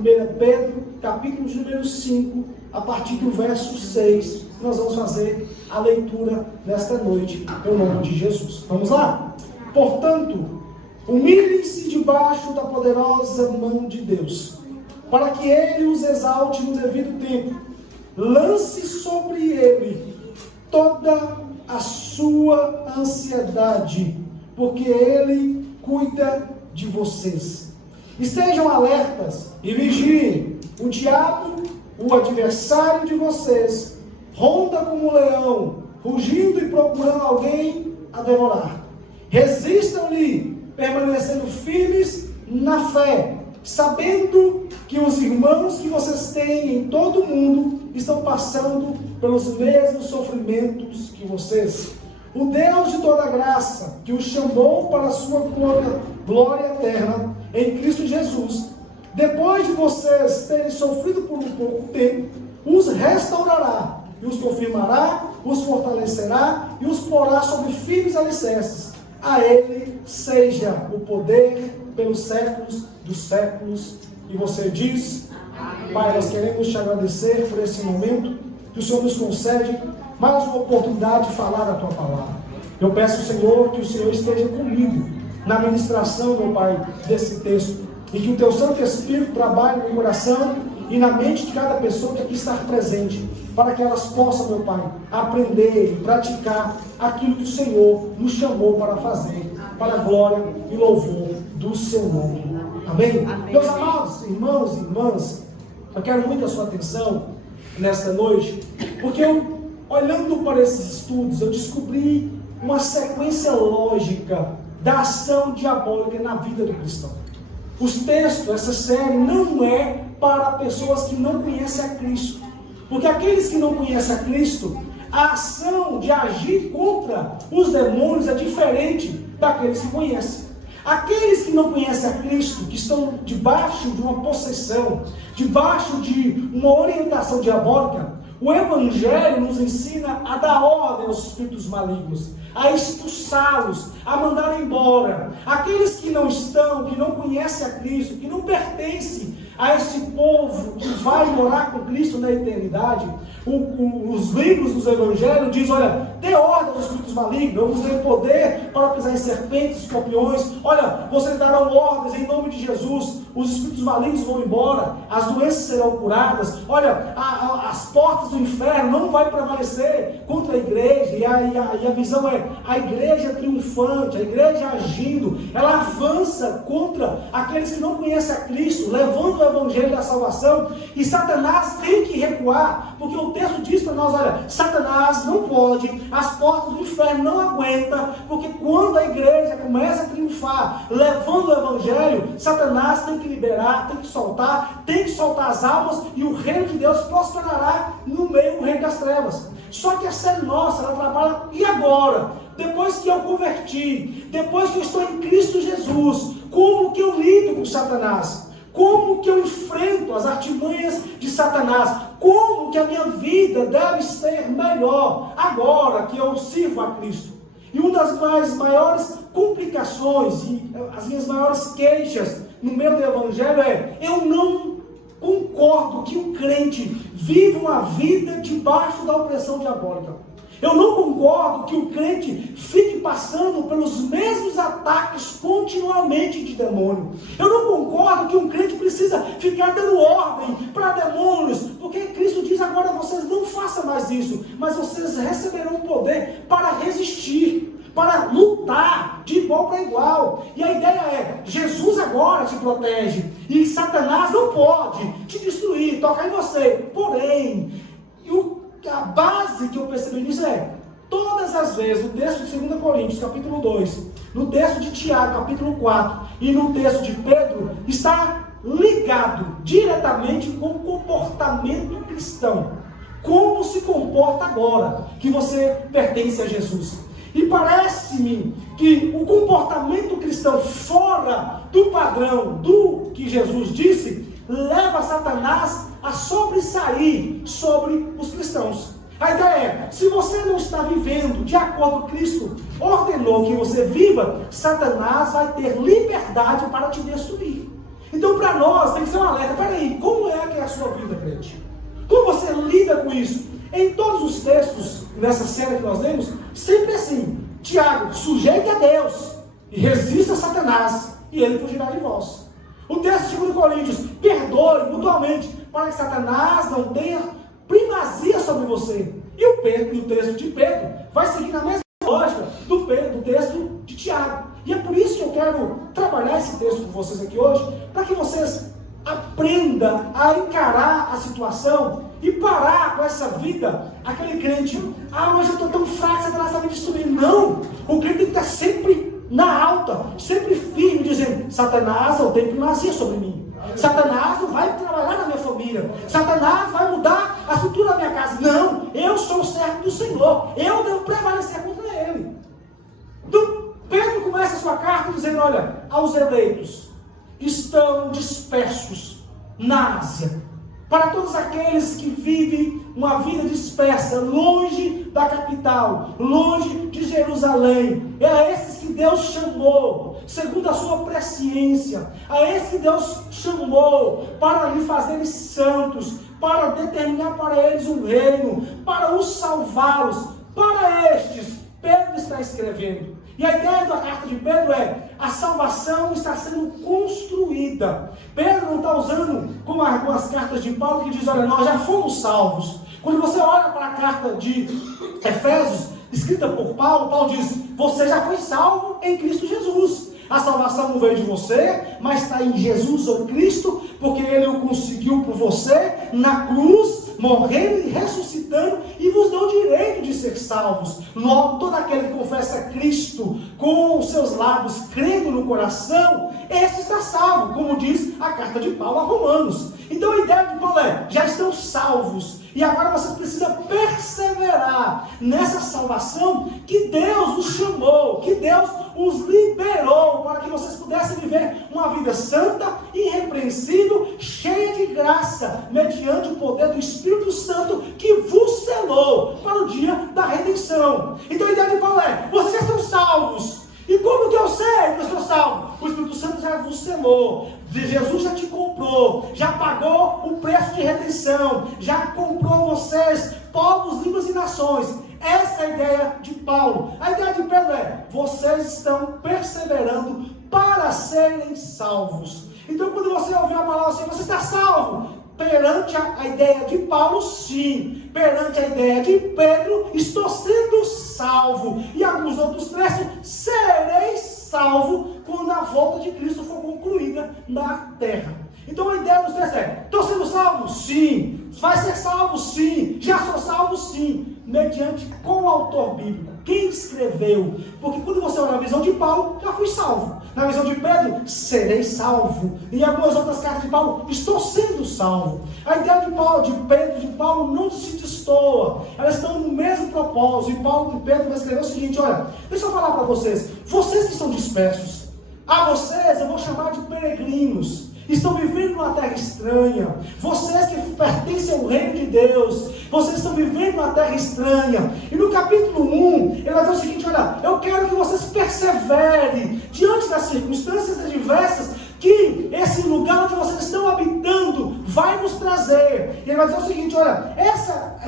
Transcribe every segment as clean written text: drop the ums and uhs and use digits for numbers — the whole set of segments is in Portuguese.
1 Pedro, capítulo número 5, a partir do verso 6, nós vamos fazer a leitura nesta noite, em nome de Jesus. Vamos lá? Portanto, humilhem-se debaixo da poderosa mão de Deus, para que Ele os exalte no devido tempo. Lance sobre Ele toda a sua ansiedade, porque Ele cuida de vocês. Estejam alertas e vigiem. O diabo, o adversário de vocês, ronda como um leão, rugindo e procurando alguém a devorar. Resistam-lhe, permanecendo firmes na fé, sabendo que os irmãos que vocês têm em todo o mundo estão passando pelos mesmos sofrimentos que vocês. O Deus de toda graça, que os chamou para a sua glória eterna em Cristo Jesus, depois de vocês terem sofrido por um pouco tempo, os restaurará, e os confirmará, os fortalecerá e os porá sobre firmes alicerces. A Ele seja o poder pelos séculos dos séculos. E você diz: Pai, nós queremos te agradecer por esse momento que o Senhor nos concede mais uma oportunidade de falar a tua palavra. Eu peço, Senhor, que o Senhor esteja comigo na ministração, meu Pai, desse texto, e que o teu Santo Espírito trabalhe no coração e na mente de cada pessoa que aqui está presente, para que elas possam, meu Pai, aprender e praticar aquilo que o Senhor nos chamou para fazer, para a glória e louvor do seu nome. Amém? Amém. Meus amados irmãos e irmãs, eu quero muito a sua atenção nesta noite, porque olhando para esses estudos, eu descobri uma sequência lógica da ação diabólica na vida do cristão. Os textos, essa série, não é para pessoas que não conhecem a Cristo. Porque aqueles que não conhecem a Cristo, a ação de agir contra os demônios é diferente daqueles que conhecem. Aqueles que não conhecem a Cristo, que estão debaixo de uma possessão, debaixo de uma orientação diabólica, o Evangelho nos ensina a dar ordem aos espíritos malignos, a expulsá-los, a mandar embora. Aqueles que não estão, que não conhecem a Cristo, que não pertencem a esse povo que vai morar com Cristo na eternidade, os livros dos Evangelhos dizem: olha, dê ordem aos espíritos malignos, eu vos dei poder para pisar em serpentes, escorpiões, olha, vocês darão ordens em nome de Jesus, os espíritos malignos vão embora, as doenças serão curadas, olha, as portas do inferno não vai prevalecer contra a igreja, e a visão é a igreja triunfante, a igreja agindo, ela avança contra aqueles que não conhecem a Cristo, levando o Evangelho da salvação, e Satanás tem que recuar, porque o texto diz para nós: olha, Satanás não pode, as portas do inferno não aguentam, porque quando a igreja começa a triunfar, levando o Evangelho, Satanás tem que liberar, tem que soltar as almas, e o reino de Deus prosperará no meio do reino das trevas. Só que a série nossa, ela trabalha: e agora? Depois que eu converti, depois que eu estou em Cristo Jesus, como que eu lido com Satanás? Como que eu enfrento as artimanhas de Satanás? Como que a minha vida deve ser melhor agora que eu sirvo a Cristo? E uma das maiores complicações e as minhas maiores queixas no meio do Evangelho é: eu não concordo que o crente viva uma vida debaixo da opressão diabólica. Eu não concordo que o crente fique passando pelos mesmos ataques continuamente de demônio. Eu não concordo que um crente precisa ficar dando ordem para demônios, porque Cristo diz: agora vocês não façam mais isso, mas vocês receberão poder para resistir, para lutar de igual para igual. E a ideia é: Jesus agora te protege, e Satanás não pode te destruir, tocar em você. Porém, a base que eu percebi nisso é: todas as vezes, no texto de 2 Coríntios, capítulo 2, no texto de Tiago, capítulo 4, e no texto de Pedro, está ligado diretamente com o comportamento cristão. Como se comporta agora que você pertence a Jesus? E parece-me que o comportamento cristão fora do padrão do que Jesus disse, leva Satanás a sobressair sobre os cristãos. A ideia é: se você não está vivendo de acordo com Cristo ordenou que você viva, Satanás vai ter liberdade para te destruir. Então, para nós, tem que ser um alerta: peraí, vida, crente? Como você lida com isso? Em todos os textos, nessa série que nós lemos, sempre assim. Tiago, sujeite a Deus e resista a Satanás, e ele fugirá de vós. O texto de 2 Coríntios, perdoe mutuamente, para que Satanás não tenha primazia sobre você. E o texto de Pedro vai seguir na mesma lógica do texto de Tiago. E é por isso que eu quero trabalhar esse texto com vocês aqui hoje, para que vocês aprendam a encarar a situação e parar com essa vida, aquele crente, hoje eu estou tão fraco, Satanás está me destruindo. Não, o crente tem que estar sempre na alta, sempre firme, dizendo, Satanás não tem primazia sobre mim. Satanás não vai trabalhar na minha família. Satanás vai mudar a estrutura da minha casa. Não, eu sou o servo do Senhor. Eu devo prevalecer contra ele. Então, Pedro começa a sua carta dizendo, olha, aos eleitos estão dispersos na Ásia. Para todos aqueles que vivem uma vida dispersa, longe da capital, longe de Jerusalém, é a esses que Deus chamou, segundo a sua presciência, a esses que Deus chamou para lhe fazerem santos, para determinar para eles um reino, para os salvá-los. Para estes, Pedro está escrevendo. E a ideia da carta de Pedro é, a salvação está sendo construída. Pedro não está usando como as cartas de Paulo que diz, olha, nós já fomos salvos. Quando você olha para a carta de Efésios, escrita por Paulo, Paulo diz, você já foi salvo em Cristo Jesus. A salvação não veio de você, mas está em Jesus ou Cristo, porque Ele o conseguiu por você na cruz, morrendo e ressuscitando, e vos deu o direito de ser salvos. Logo, todo aquele que confessa Cristo com os seus lábios, crendo no coração, esse está salvo, como diz a carta de Paulo a Romanos. Então a ideia de Paulo é, já estão salvos, e agora vocês precisam perseverar nessa salvação que Deus os chamou, que Deus os liberou, para que vocês pudessem viver uma vida santa, irrepreensível, cheia de graça, mediante o poder do Espírito Santo que vos selou para o dia da redenção. Então a ideia de Paulo é, vocês já estão salvos. E como que eu sei que eu estou salvo? O Espírito Santo já vos selou. Jesus já te comprou, já pagou o preço de redenção, já comprou vocês, povos, línguas e nações. Essa é a ideia de Paulo. A ideia de Pedro é, vocês estão perseverando para serem salvos. Então quando você ouvir a palavra assim, você está salvo. Perante a ideia de Paulo, sim. Perante a ideia de Pedro, estou sendo salvo. E alguns outros trechos, serei salvo quando a volta de Cristo for concluída na terra. Então a ideia dos trechos é, estou sendo salvo? Sim. Vai ser salvo? Sim. Já sou salvo? Sim. Mediante qual autor bíblico? Quem escreveu? Porque quando você olha a visão de Paulo, já fui salvo. Na visão de Pedro, serei salvo. Em algumas outras cartas de Paulo, estou sendo salvo. A ideia de Paulo, de Pedro e de Paulo não se destoa. Elas estão no mesmo propósito. E Paulo e Pedro vai escrever o seguinte, olha, deixa eu falar para vocês. Vocês que são dispersos, a vocês eu vou chamar de peregrinos. Estão vivendo numa terra estranha. Vocês que pertencem ao reino de Deus, vocês estão vivendo numa terra estranha. E no capítulo 1, ele vai dizer o seguinte, olha, eu quero que vocês perseverem diante das circunstâncias adversas que esse lugar onde vocês estão habitando vai nos trazer. E ele vai dizer o seguinte, olha,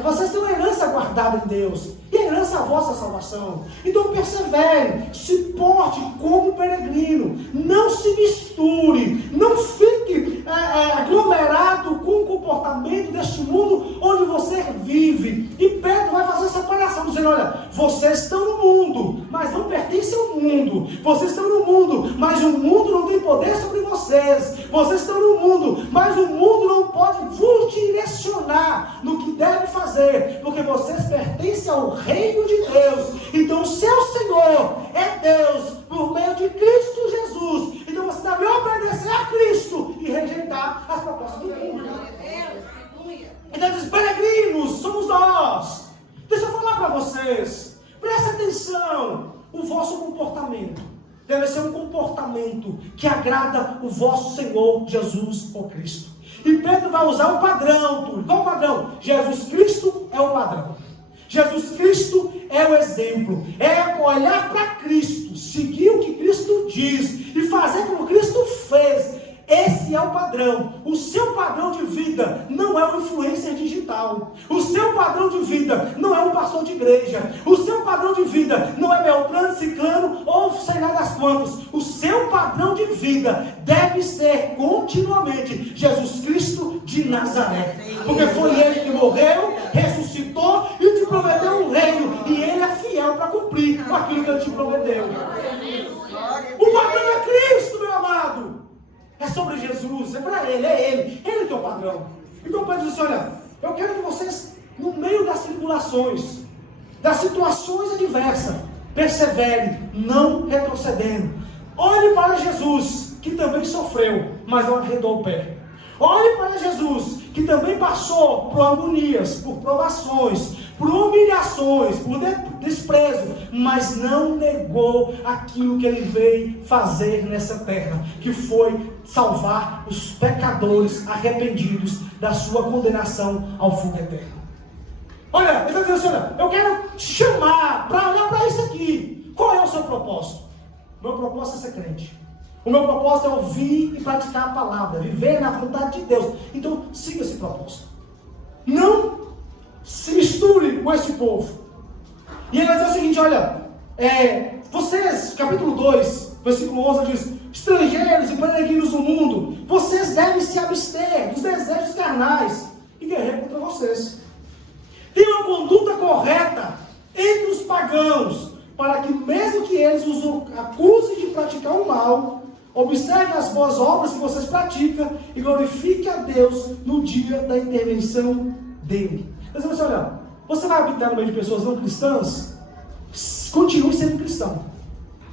vocês têm uma herança guardada em Deus, e a herança é a vossa salvação. Então persevere, se porte como peregrino, não se misture, não fique aglomerado com o comportamento deste mundo onde você vive. E Pedro vai fazer essa separação, dizendo, olha, vocês estão no mundo, mas não pertencem ao mundo. Vocês estão no mundo, mas o mundo não tem poder sobre vocês. Vocês estão no mundo, mas o mundo não pode vos direcionar no que deve fazer, porque vocês pertencem ao reino de Deus. Então o seu Senhor é Deus por meio de Cristo Jesus. Então você deve obedecer a Cristo e rejeitar as propostas do mundo. Então diz, peregrinos, somos nós. Deixa eu falar para vocês, presta atenção, o vosso comportamento deve ser um comportamento que agrada o vosso Senhor Jesus ou Cristo. E Pedro vai usar o padrão, Túlio. Qual o padrão? Jesus Cristo é o padrão. Jesus Cristo é o exemplo. É olhar para Cristo, seguir o que Cristo diz e fazer como Cristo fez. Esse é o padrão. O seu padrão de vida não é um influencer digital. O seu padrão de vida não é um pastor de igreja. O seu padrão de vida não é Beltrano, Ciclano ou sei lá das quantas. O seu padrão de vida deve ser continuamente Jesus Cristo de Nazaré. Porque foi Ele que morreu, ressuscitou e te prometeu um reino. E Ele é fiel para cumprir aquilo que Ele te prometeu. O padrão é Cristo, meu amado. É sobre Jesus, é para Ele, Ele que é o padrão. Então Pedro disse, olha, eu quero que vocês, no meio das tribulações, das situações adversas, perseverem, não retrocedendo. Olhe para Jesus, que também sofreu, mas não arredou o pé. Olhe para Jesus, que também passou por agonias, por provações, por humilhações, por desprezo, mas não negou aquilo que Ele veio fazer nessa terra, que foi salvar os pecadores arrependidos da sua condenação ao fogo eterno. Olha, ele está dizendo assim, olha, eu quero te chamar para olhar para isso aqui. Qual é o seu propósito? O meu propósito é ser crente. O meu propósito é ouvir e praticar a palavra, viver na vontade de Deus. Então, siga esse propósito. Não se misture com esse povo. E ele vai dizer o seguinte, olha, vocês, capítulo 2, versículo 11, diz, estrangeiros e peregrinos no mundo, vocês devem se abster dos desejos carnais e guerrear contra vocês. Tenham uma conduta correta entre os pagãos, para que mesmo que eles os acusem de praticar o mal, observem as boas obras que vocês praticam e glorifiquem a Deus no dia da intervenção dele. Mas você olha, você vai habitar no meio de pessoas não cristãs? Continue sendo cristão.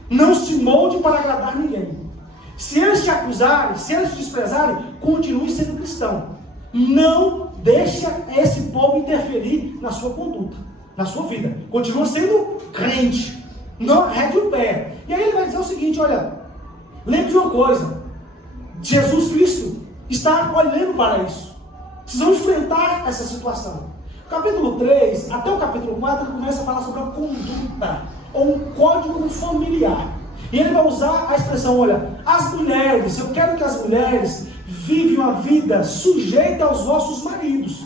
Não se molde para agradar ninguém. Se eles te acusarem, se eles te desprezarem, continue sendo cristão. Não deixe esse povo interferir na sua conduta, na sua vida. Continua sendo crente. Não arrede o pé. E aí ele vai dizer o seguinte, olha, lembre de uma coisa, Jesus Cristo está olhando para isso. Vocês vão enfrentar essa situação. Capítulo 3, até o capítulo 4, ele começa a falar sobre a conduta, ou um código familiar. E ele vai usar a expressão, olha, as mulheres, eu quero que as mulheres vivem uma vida sujeita aos vossos maridos.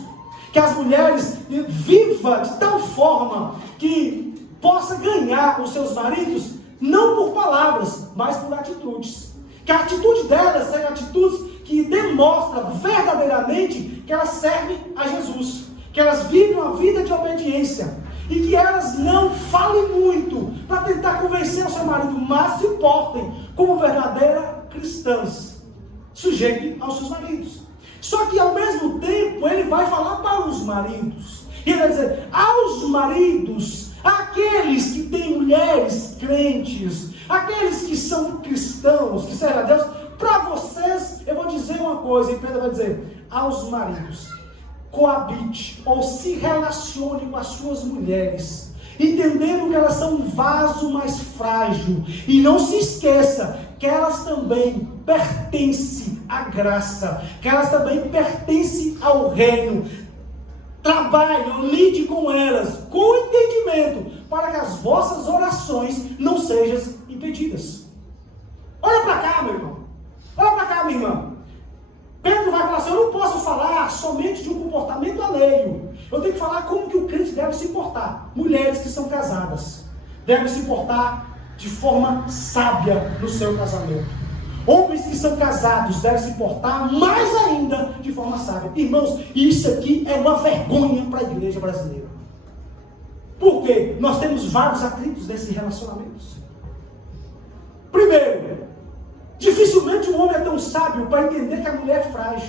Que as mulheres vivam de tal forma que possa ganhar os seus maridos, não por palavras, mas por atitudes. Que a atitude delas sejam atitudes que demonstram verdadeiramente que elas servem a Jesus. Que elas vivem uma vida de obediência. E que elas não falem muito para tentar convencer o seu marido, mas se portem como verdadeiras cristãs. Sujeitem aos seus maridos. Só que ao mesmo tempo ele vai falar para os maridos. E ele vai dizer, aos maridos, aqueles que têm mulheres crentes, aqueles que são cristãos, que servem a Deus, para vocês, eu vou dizer uma coisa, e Pedro vai dizer, aos maridos, coabite ou se relacione com as suas mulheres, entendendo que elas são um vaso mais frágil, e não se esqueça que elas também pertencem à graça, que elas também pertencem ao reino. Trabalhe, lide com elas, com entendimento, para que as vossas orações não sejam impedidas. Olha para cá, meu irmão. Olha para cá, minha irmã. Pedro vai falar assim, eu não posso falar somente de um comportamento alheio. Eu tenho que falar como que o crente deve se portar. Mulheres que são casadas devem se portar de forma sábia no seu casamento. Homens que são casados devem se portar mais ainda de forma sábia. Irmãos, isso aqui é uma vergonha para a igreja brasileira. Por quê? Nós temos vários atritos desses relacionamentos. Primeiro, dificilmente o homem é tão sábio para entender que a mulher é frágil.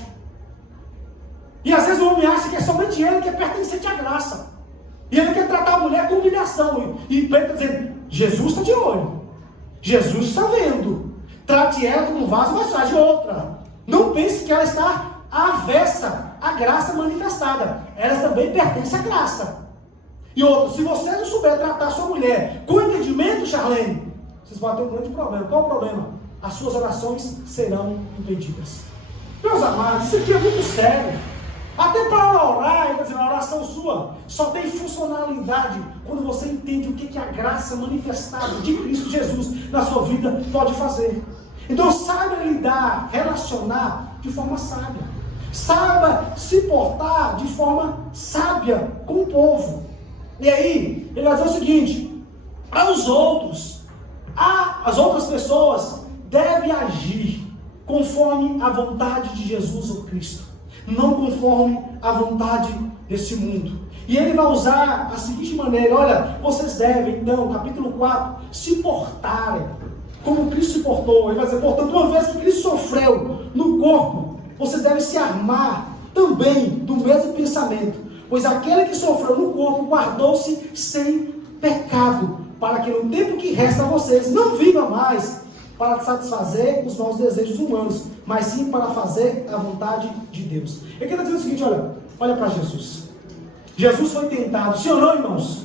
E às vezes o homem acha que é somente ele que é pertencente à graça. E ele quer tratar a mulher com humilhação. E Pedro está dizendo, Jesus está de olho. Jesus está vendo. Trate ela como um vaso mais frágil. Outra, não pense que ela está avessa à graça manifestada. Elas também pertencem à graça. E outra, se você não souber tratar sua mulher com entendimento, Charlene, vocês vão ter um grande problema. Qual o problema? As suas orações serão impedidas. Meus amados, isso aqui é muito sério. Até para orar, quer dizer, a oração sua só tem funcionalidade quando você entende o que a graça manifestada de Cristo Jesus na sua vida pode fazer. Então saiba lidar, relacionar de forma sábia. Saiba se portar de forma sábia com o povo. E aí, ele vai dizer o seguinte: as outras pessoas devem agir conforme a vontade de Jesus ou Cristo, não conforme a vontade desse mundo. E ele vai usar a seguinte maneira: olha, vocês devem, então, capítulo 4, se portarem como Cristo se portou. Ele vai dizer, portanto, uma vez que Cristo sofreu no corpo, vocês devem se armar também do mesmo pensamento, pois aquele que sofreu no corpo guardou-se sem pecado, para que no tempo que resta a vocês não viva mais para satisfazer os maus desejos humanos, mas sim para fazer a vontade de Deus. Eu quero dizer o seguinte: olha para Jesus. Jesus foi tentado, sim ou não, irmãos?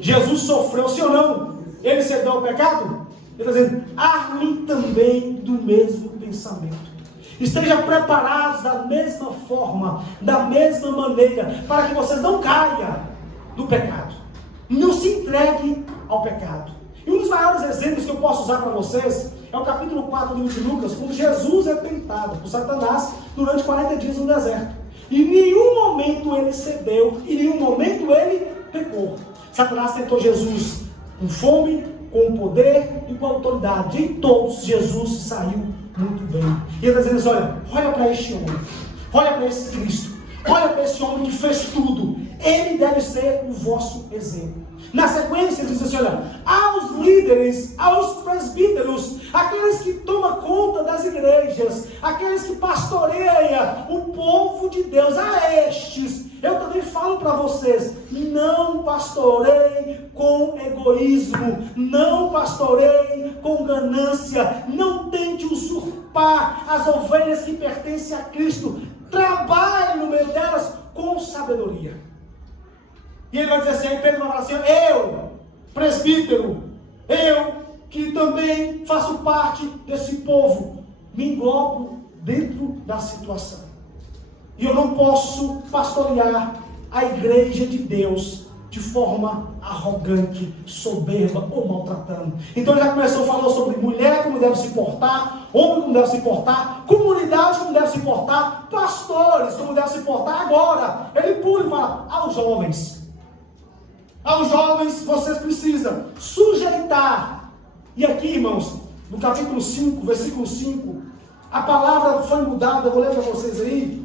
Jesus sofreu, sim ou não? Ele cedeu ao pecado? Ele está dizendo, armem também do mesmo pensamento. Estejam preparados da mesma forma, da mesma maneira, para que vocês não caiam no pecado. Não se entreguem ao pecado. E um dos maiores exemplos que eu posso usar para vocês é o capítulo 4 do livro de Lucas, quando Jesus é tentado por Satanás durante 40 dias no deserto. E em nenhum momento ele cedeu, em nenhum momento ele pecou. Satanás tentou Jesus com fome, com poder e com autoridade. Em todos, Jesus saiu muito bem. E ele está dizendo assim, olha para este homem, olha para esse Cristo, olha para esse homem que fez tudo. Ele deve ser o vosso exemplo. Na sequência, ele diz assim, aos líderes, aos presbíteros, aqueles que tomam conta das igrejas, aqueles que pastoreiam o povo de Deus, a estes, eu também falo para vocês, não pastoreiem com egoísmo, não pastoreiem com ganância, não tente usurpar as ovelhas que pertencem a Cristo, trabalhe no meio delas com sabedoria. E ele vai dizer assim, Pedro vai falar assim, eu, presbítero, eu que também faço parte desse povo, me englobo dentro da situação. E eu não posso pastorear a igreja de Deus de forma arrogante, soberba ou maltratando. Então ele já começou a falar sobre mulher como deve se portar, homem como deve se portar, comunidade como deve se portar, pastores como deve se portar. Agora, ele pula e fala aos jovens. Aos jovens, vocês precisam sujeitar. E aqui, irmãos, no capítulo 5, versículo 5, a palavra foi mudada, eu vou ler para vocês aí.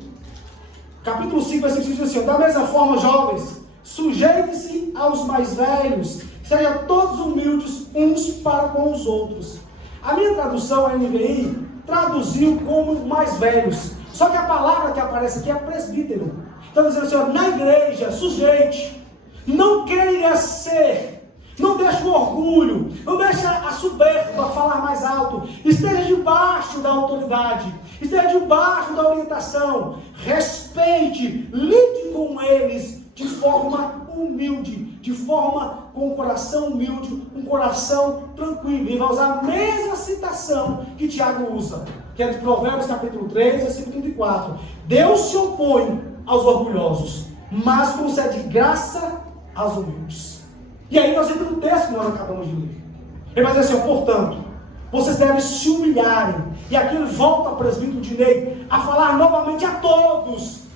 Capítulo 5, versículo 5 diz assim, da mesma forma, jovens, sujeitem-se aos mais velhos, sejam todos humildes uns para com os outros. A minha tradução, a NVI, traduziu como mais velhos. Só que a palavra que aparece aqui é presbítero. Então, dizendo assim, na igreja, sujeite. Não queira ser, não deixe o orgulho, não deixe a soberba falar mais alto, esteja debaixo da autoridade, esteja debaixo da orientação, respeite, lide com eles de forma humilde, de forma com um coração humilde, um coração tranquilo. E vai usar a mesma citação que Tiago usa, que é de Provérbios capítulo 3, versículo 34. Deus se opõe aos orgulhosos, mas concede graça aos humildes. E aí nós entramos no texto que nós acabamos de ler. Ele vai dizer assim, portanto, vocês devem se humilharem. E aqui ele volta ao presbítero Dinei a falar novamente a todos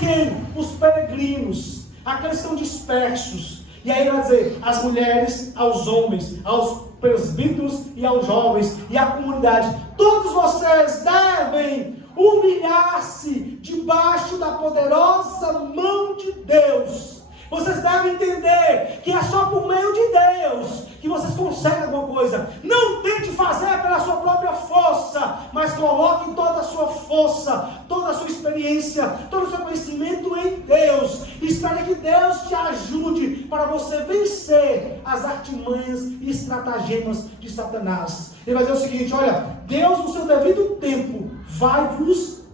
quem? Os peregrinos, aqueles que estão dispersos. E aí ele vai dizer, as mulheres, aos homens, aos presbíteros e aos jovens, e à comunidade, todos vocês devem humilhar-se debaixo da poderosa mão de Deus. Vocês devem entender que é só por meio de Deus que vocês conseguem alguma coisa. Não tente fazer pela sua própria força, mas coloque toda a sua força, toda a sua experiência, todo o seu conhecimento em Deus. E espere que Deus te ajude para você vencer as artimanhas e estratagemas de Satanás. Ele vai dizer o seguinte, Deus no seu devido tempo vai vos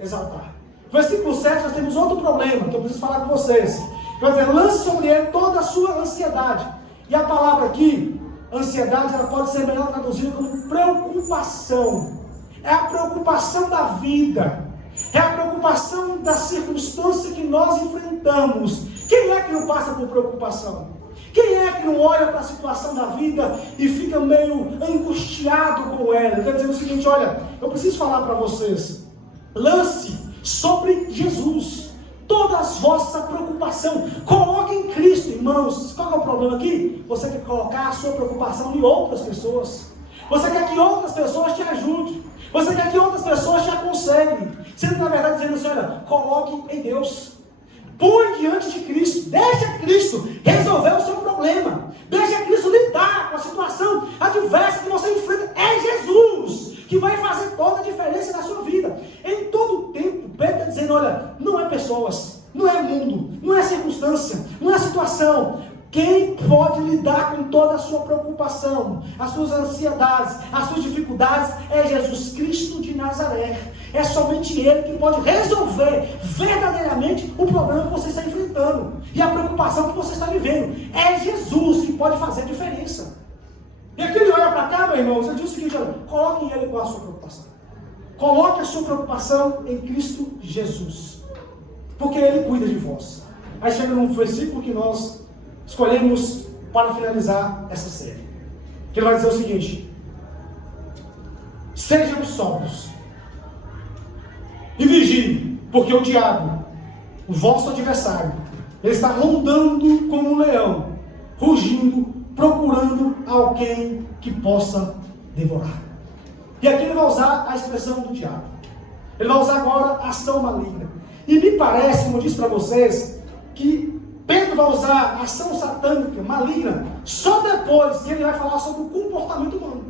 exaltar. Versículo 7, nós temos outro problema que eu preciso falar com vocês. Vai dizer, lance sobre ele toda a sua ansiedade. E a palavra aqui, ansiedade, ela pode ser melhor traduzida como preocupação. É a preocupação da vida. É a preocupação da circunstância que nós enfrentamos. Quem é que não passa por preocupação? Quem é que não olha para a situação da vida e fica meio angustiado com ela? Quer dizer o seguinte, olha, eu preciso falar para vocês, lance sobre Jesus toda a vossa preocupação, coloque em Cristo, irmãos. Qual é o problema aqui? Você quer colocar a sua preocupação em outras pessoas, você quer que outras pessoas te ajudem, você quer que outras pessoas te aconselhem, sendo na verdade dizendo assim, olha, coloque em Deus, põe diante de Cristo, deixa Cristo resolver o seu problema, deixa Cristo lidar com a situação adversa que você enfrenta. É Jesus que vai fazer toda a diferença na sua vida. Em todo o tempo, Pedro está dizendo, olha, não é pessoas, não é mundo, não é circunstância, não é situação. Quem pode lidar com toda a sua preocupação, as suas ansiedades, as suas dificuldades, é Jesus Cristo de Nazaré. É somente Ele que pode resolver verdadeiramente o problema que você está enfrentando e a preocupação que você está vivendo. É Jesus que pode fazer a diferença. E aqui ele olha para cá, meu irmão, você diz o seguinte, olha, coloque em Ele qual a sua preocupação. Coloque a sua preocupação em Cristo Jesus, porque Ele cuida de vós. Aí chega num versículo que nós escolhemos para finalizar essa série, que ele vai dizer o seguinte: sejam sóbrios e vigiem, porque o diabo, o vosso adversário, ele está rondando como um leão, rugindo, procurando alguém que possa devorar. E aqui ele vai usar a expressão do diabo. Ele vai usar agora a ação maligna. E me parece, como eu disse para vocês, que Pedro vai usar a ação satânica, maligna, só depois que ele vai falar sobre o comportamento humano.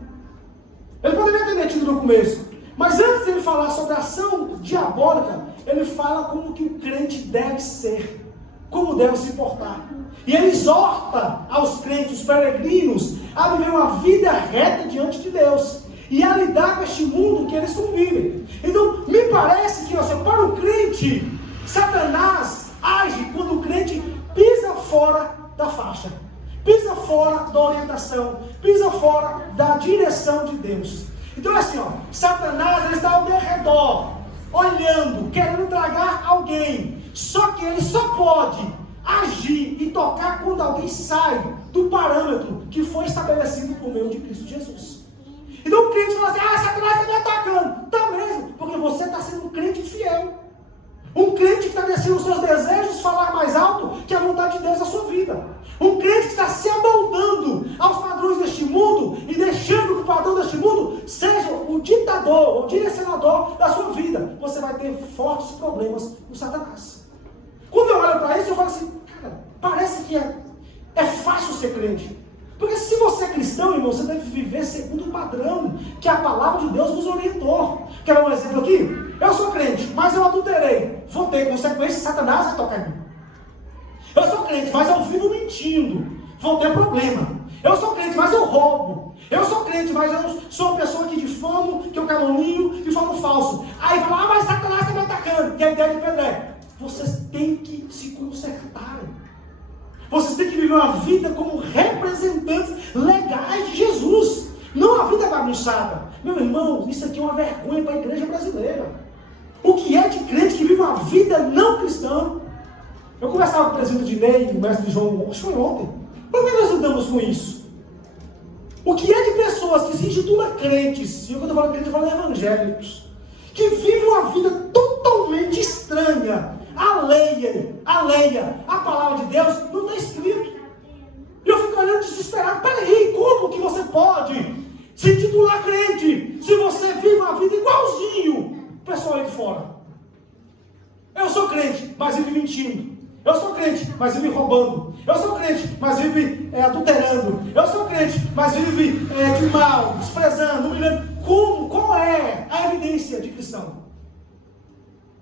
Ele poderia ter metido no começo, mas antes de ele falar sobre a ação diabólica, ele fala como que o crente deve ser, como deve se portar. E ele exorta aos crentes, os peregrinos, a viver uma vida reta diante de Deus e a lidar com este mundo que eles convivem. Então, me parece que, para o crente, Satanás age quando o crente pisa fora da faixa, pisa fora da orientação, pisa fora da direção de Deus. Então é assim, Satanás ele está ao redor, olhando, querendo tragar alguém, só que ele só pode agir e tocar quando alguém sai do parâmetro que foi estabelecido por meio de Cristo Jesus. Então o crente fala assim, Satanás está me atacando. Está mesmo, porque você está sendo um crente fiel. Um crente que está deixando os seus desejos falar mais alto que a vontade de Deus na sua vida. Um crente que está se amoldando aos padrões deste mundo e deixando que o padrão deste mundo seja o ditador, o direcionador da sua vida. Você vai ter fortes problemas com Satanás. Quando eu olho para isso, eu falo assim, cara, parece que é fácil ser crente. Porque se você é cristão, irmão, você deve viver segundo o padrão que a palavra de Deus nos orientou. Quer dar um exemplo aqui? Eu sou crente, mas eu adulterei. Vou ter consequências, Satanás vai tocar em mim. Eu sou crente, mas eu vivo mentindo. Vou ter problema. Eu sou crente, mas eu roubo. Eu sou crente, mas eu sou uma pessoa que difamo, que eu calunio, que falo falso. Aí fala, mas Satanás está me atacando. E a ideia de Pedro é, vocês têm que se consertar. Vocês têm que viver uma vida como representantes legais de Jesus. Não uma vida bagunçada. Meu irmão, isso aqui é uma vergonha para a igreja brasileira. O que é de crente que vive uma vida não cristã? Eu conversava com o presidente de Ney, o mestre João, acho que foi ontem. Por que nós lidamos com isso? O que é de pessoas que se intitulam crentes, e quando eu falo crente, eu falo evangélicos, que vivem uma vida totalmente estranha, alheia à palavra de Deus, não está escrito. E eu fico olhando desesperado, peraí, como que você pode se titular crente, se você vive uma vida igualzinho o pessoal aí de fora? Eu sou crente, mas vive mentindo. Eu sou crente, mas vive roubando. Eu sou crente, mas vive adulterando. Eu sou crente, mas vive de mal, desprezando, humilhando. Qual é a evidência de cristão?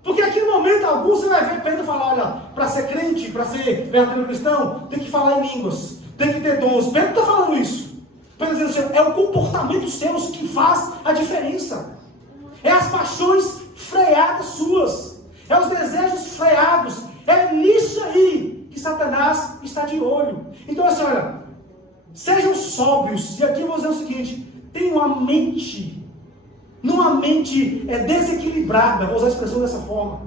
Porque aqui no momento algum você vai ver Pedro falar, olha, para ser crente, para ser verdadeiro cristão, tem que falar em línguas, tem que ter dons. Pedro está falando isso. Pedro dizendo assim, é o comportamento seu que faz a diferença. É as paixões freadas suas. É os desejos freados. É nisso aí que Satanás está de olho. Então assim, olha, sejam sóbrios. E aqui eu vou dizer o seguinte, tenham a mente, não a mente desequilibrada, vou usar a expressão dessa forma.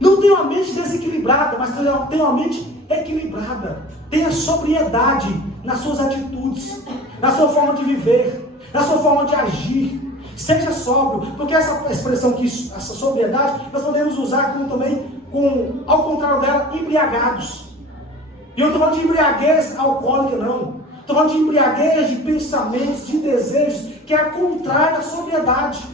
Não tenham a mente desequilibrada, mas tenham a mente equilibrada. Tenha sobriedade nas suas atitudes, na sua forma de viver, na sua forma de agir. Seja sóbrio, porque essa expressão, essa sobriedade, nós podemos usar como também, ao contrário dela, embriagados. E eu não estou falando de embriaguez alcoólica, não. Estou falando de embriaguez de pensamentos, de desejos, que é contrário à sobriedade.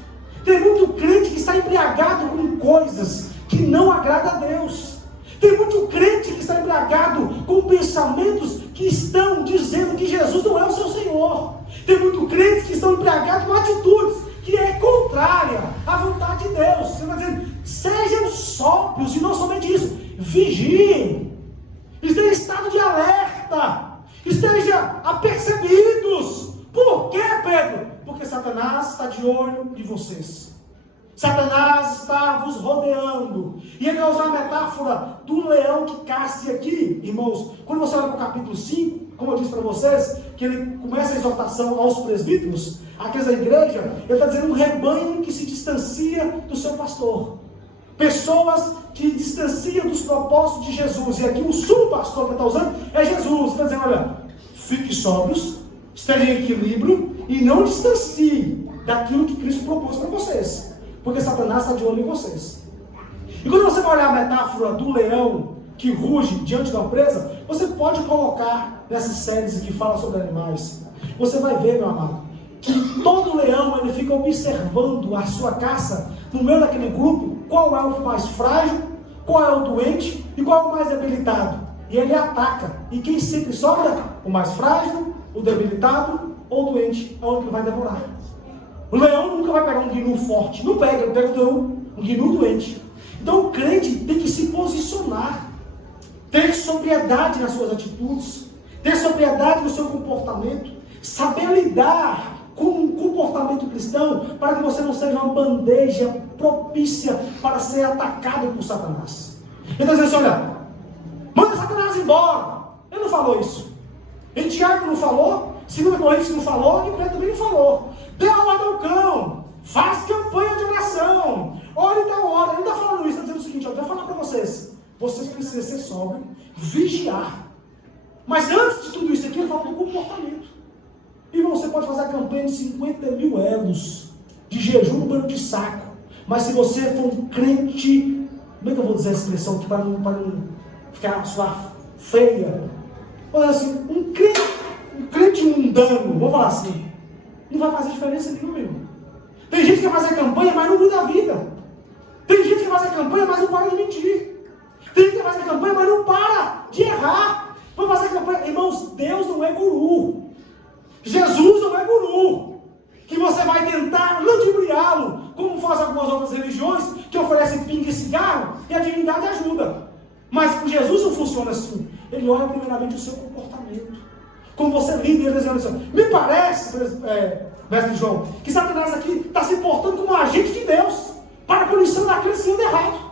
Tem muito crente que está embriagado com coisas que não agradam a Deus. Tem muito crente que está embriagado com pensamentos que estão dizendo que Jesus não é o seu Senhor. Tem muito crentes que estão embriagados com atitudes que é contrária à vontade de Deus. Você vai dizendo, sejam sóbrios, e não somente isso, vigiem, estejam em estado de alerta, estejam apercebidos. Por quê, Pedro? Porque Satanás está de olho de vocês. Satanás está vos rodeando. E ele vai usar a metáfora do leão que caça aqui, irmãos. Quando você olha para o capítulo 5, como eu disse para vocês, que ele começa a exortação aos presbíteros, aqueles da igreja, ele está dizendo um rebanho que se distancia do seu pastor. Pessoas que distanciam dos propósitos de Jesus. E aqui o subpastor que está usando é Jesus. Ele está dizendo, olha, fiquem sóbrios, estejam em equilíbrio e não distanciem daquilo que Cristo propôs para vocês. Porque Satanás está de olho em vocês. E quando você vai olhar a metáfora do leão que ruge diante da presa, você pode colocar nessas séries que falam sobre animais. Você vai ver, meu amado, que todo leão ele fica observando a sua caça no meio daquele grupo, qual é o mais frágil, qual é o doente e qual é o mais debilitado. E ele ataca. E quem sempre sobra? O mais frágil, o debilitado ou o doente. É o que vai devorar. O leão nunca vai pegar um gnu forte. Não pega, ele pega um gnu doente. Então o crente tem que se posicionar. Ter sobriedade nas suas atitudes. Ter sobriedade no seu comportamento. Saber lidar com um comportamento cristão para que você não seja uma bandeja propícia para ser atacado por Satanás. Então diz assim, olha, manda Satanás embora. Ele não falou isso. Em Tiago não falou, 2 Coríntios não falou, e Pedro também não falou. Dê a ordem ao cão, faz campanha de oração, ore tal hora. Ele não está falando isso, está dizendo o seguinte, eu vou falar para vocês precisam ser sóbrios, vigiar. Mas antes de tudo isso aqui, ele fala do comportamento. Irmão, você pode fazer a campanha de 50 mil elos, de jejum no banho de saco, mas se você for um crente, como é que eu vou dizer a expressão aqui para não ficar suar feia? Olha assim, um crente mundano, vou falar assim, não vai fazer diferença nenhuma, irmão. Tem gente que vai fazer campanha, mas não muda a vida. Tem gente que vai fazer campanha, mas não para de mentir. Tem gente que vai fazer campanha, mas não para de errar. Vai fazer campanha. Irmãos, Deus não é guru. Jesus não é guru. Que você vai tentar ludibriá-lo, como faz algumas outras religiões, que oferecem pinga e cigarro, e a divindade ajuda. Mas com Jesus não funciona assim. Ele olha primeiramente o seu comportamento. Como você lida, ele dizendo assim, me parece, mestre João, que Satanás aqui está se portando como um agente de Deus, para a punição daqueles que andam errado.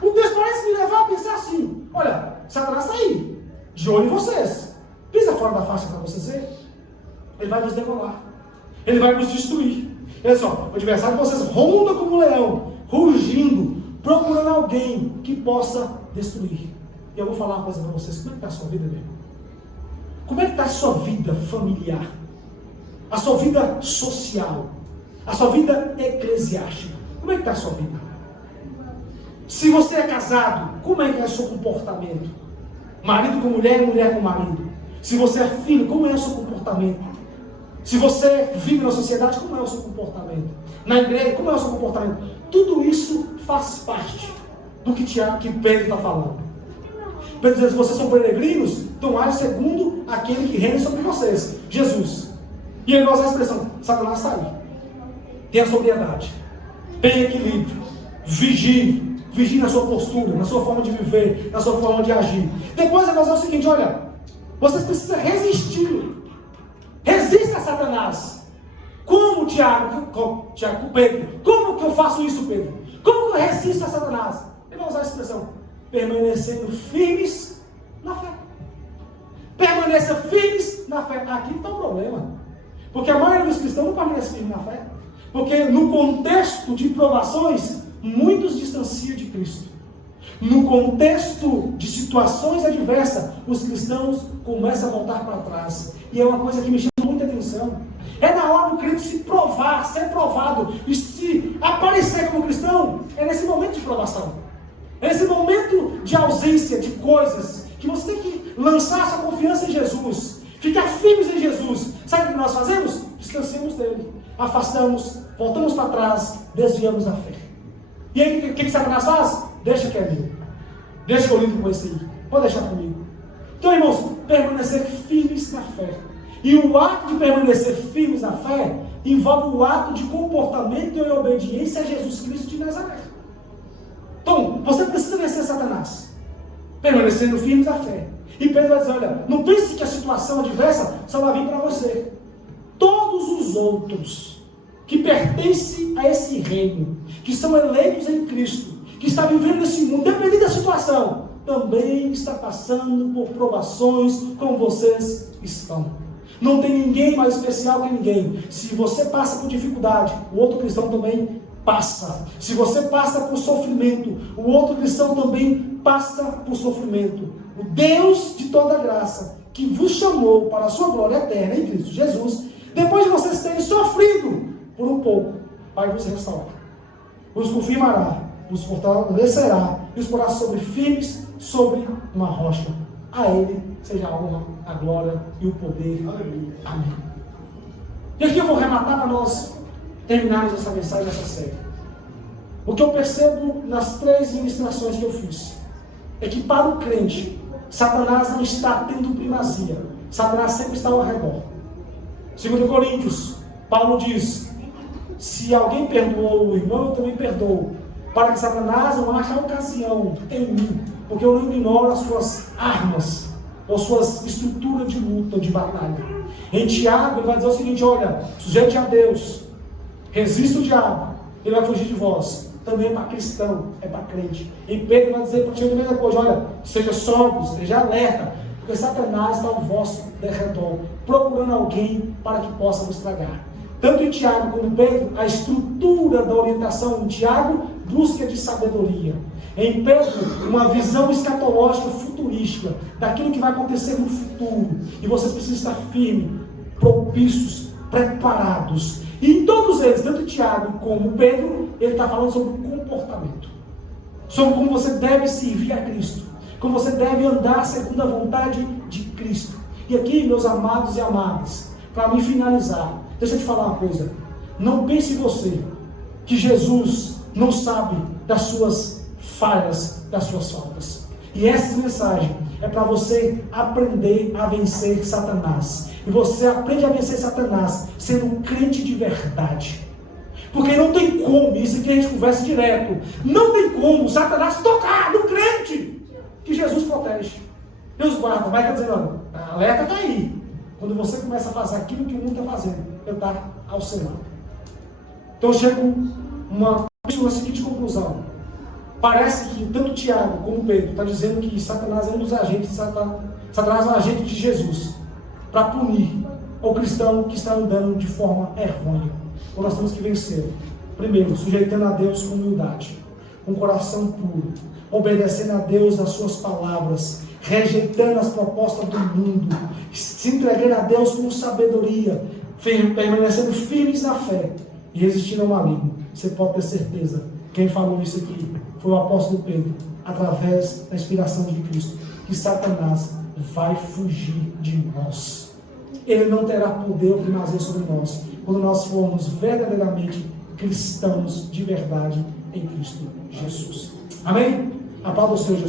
O texto parece me levar a pensar assim, olha, Satanás está aí, de olho em vocês. Pisa fora da faixa para vocês verem. Ele vai nos devorar. Ele vai nos destruir. Olha só, o adversário de vocês ronda como um leão, rugindo, procurando alguém que possa destruir. E eu vou falar uma coisa para vocês, como é que está a sua vida mesmo? Como é que está a sua vida familiar? A sua vida social? A sua vida eclesiástica? Como é que está a sua vida? Se você é casado, como é que é o seu comportamento? Marido com mulher, mulher com marido. Se você é filho, como é o seu comportamento? Se você vive na sociedade, como é o seu comportamento? Na igreja, como é o seu comportamento? Tudo isso faz parte do que Pedro está falando. Pedro diz, vocês são peregrinos, então age segundo aquele que reina sobre vocês, Jesus. E ele gosta da expressão, Satanás está aí. Tenha sobriedade, tenha equilíbrio, vigie na sua postura, na sua forma de viver, na sua forma de agir. Depois ele vai dizer o seguinte, olha, vocês precisam resistir. Resista a Satanás. Como, Pedro? Como que eu faço isso, Pedro? Como que eu resisto a Satanás? Ele vai usar a expressão, permanecendo firmes na fé. Permaneça firmes na fé. Aqui não está o problema. Porque a maioria dos cristãos não permanece firme na fé. Porque no contexto de provações, muitos distanciam de Cristo. No contexto de situações adversas, os cristãos começam a voltar para trás. E é uma coisa que me chama muita atenção. É na hora do crente se provar, ser provado e se aparecer como cristão. É nesse momento de provação. É nesse momento de ausência de coisas que você tem que lançar a sua confiança em Jesus. Ficar firmes em Jesus. Sabe o que nós fazemos? Distanciamos dele. Afastamos, voltamos para trás, desviamos a fé. E aí o que Satanás faz? Deixa que é meu. Deixa que eu lido com esse aí. Pode deixar comigo. Então, irmãos, permanecer firmes na fé. E o ato de permanecer firmes na fé envolve o ato de comportamento e obediência a Jesus Cristo de Nazaré. Então, você precisa vencer Satanás, permanecendo firmes na fé. E Pedro vai dizer, olha, não pense que a situação adversa só vai vir para você. Todos os outros que pertencem a esse reino, que são eleitos em Cristo, que está vivendo nesse mundo, dependendo da situação, também está passando por provações como vocês estão. Não tem ninguém mais especial que ninguém. Se você passa por dificuldade, o outro cristão também passa. Se você passa por sofrimento, o outro cristão também passa por sofrimento. O Deus de toda graça, que vos chamou para a sua glória eterna em Cristo Jesus, depois de vocês terem sofrido por um pouco, vai vos restaurar, vos confirmará, vos fortalecerá e os porá sobre firmes, sobre uma rocha. A Ele seja a honra, a glória e o poder. Amém. E aqui eu vou rematar para nós terminarmos essa mensagem, essa série. O que eu percebo nas 3 ministrações que eu fiz é que para o crente, Satanás não está tendo primazia. Satanás sempre está ao redor. 2 Coríntios, Paulo diz, se alguém perdoou o irmão, eu também perdoo, para que Satanás não ache a ocasião em mim, porque eu não ignoro as suas armas, ou suas estruturas de luta, de batalha. Em Tiago, ele vai dizer o seguinte, olha, sujeite a Deus, resista o diabo, ele vai fugir de vós. Também é para cristão, é para crente. Em Pedro vai dizer para ti a mesma coisa, olha, seja sóbrio, esteja alerta, porque Satanás está ao vosso derredor, procurando alguém para que possa vos tragar. Tanto em Tiago como em Pedro, a estrutura da orientação em Tiago, busca de sabedoria. Em Pedro, uma visão escatológica, futurística, daquilo que vai acontecer no futuro. E vocês precisam estar firmes, propícios, preparados. E em todos eles, tanto Tiago como Pedro, ele está falando sobre o comportamento. Sobre como você deve servir a Cristo. Como você deve andar segundo a vontade de Cristo. E aqui, meus amados e amadas, para me finalizar, deixa eu te falar uma coisa. Não pense você que Jesus não sabe das suas falhas, das suas faltas. E essa mensagem é para você aprender a vencer Satanás. E você aprende a vencer Satanás sendo um crente de verdade. Porque não tem como, isso aqui a gente conversa direto, não tem como Satanás tocar no crente que Jesus protege. Deus guarda, vai estar dizendo, olha, a alerta está aí. Quando você começa a fazer aquilo que o mundo está fazendo, ele está ao seu lado. Então eu chego a seguinte conclusão. Parece que tanto Tiago como Pedro está dizendo que Satanás é um dos agentes, Satanás é um agente de Jesus para punir o cristão que está andando de forma errônea. Então nós temos que vencer. Primeiro, sujeitando a Deus com humildade, com coração puro, obedecendo a Deus as suas palavras, rejeitando as propostas do mundo, se entregando a Deus com sabedoria, permanecendo firmes na fé e resistindo ao maligno. Você pode ter certeza, quem falou isso aqui foi o apóstolo Pedro, através da inspiração de Cristo, que Satanás vai fugir de nós. Ele não terá poder ou primazia sobre nós, quando nós formos verdadeiramente cristãos de verdade em Cristo Jesus. Amém? A paz do Senhor Jesus.